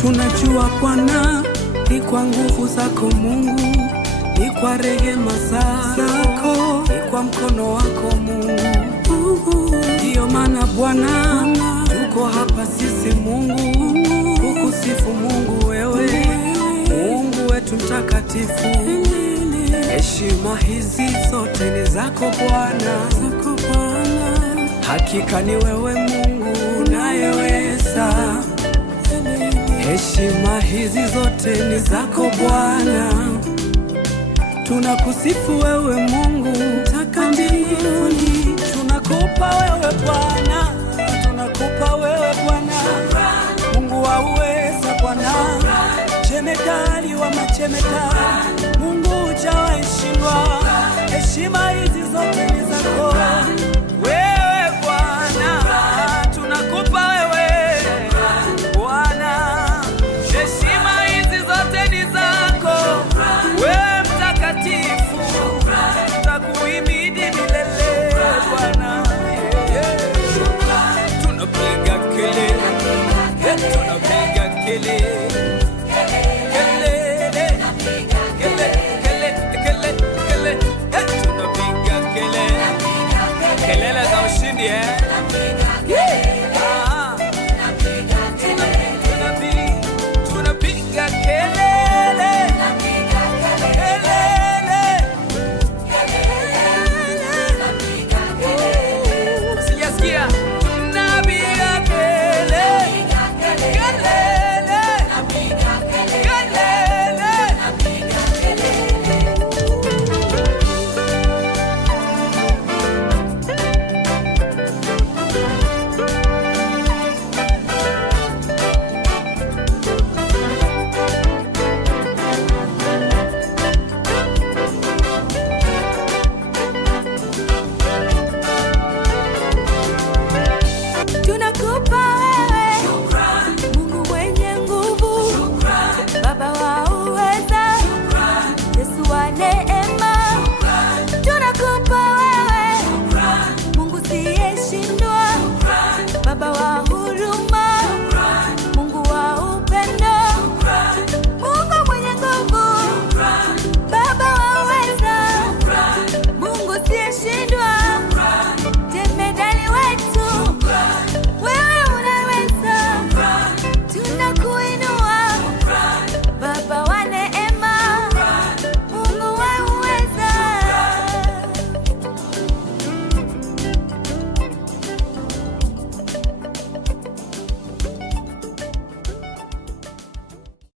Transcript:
Tunajua Bwana ni kwa nguvu zako Mungu, ni kwa rehema zako, ni kwa mkono wako Mungu. Ndiyo maana Bwana tuko hapa sisi Mungu, kukusifu Mungu wewe, Mungu wetu mtakatifu. Heshima hizi zote ni zako Bwana, hakika ni wewe Mungu unayeweza. Heshima hizi zote ni zako Bwana, tunakusifu wewe Mungu mtakatifu. Tunakupa wewe Bwana, tunakupa wewe Bwana, Mungu wa uweza Bwana, jemedari wa majemedari, Mungu hujawaheshimiwa. Heshima hizi zote ni zako wewe Bwana, tunakupa wewe Bwana. Heshima hizi zote ni zako wewe mtakatifu, tutakuhimidi milele Bwana. Tunapiga kelele, tunapiga kelele.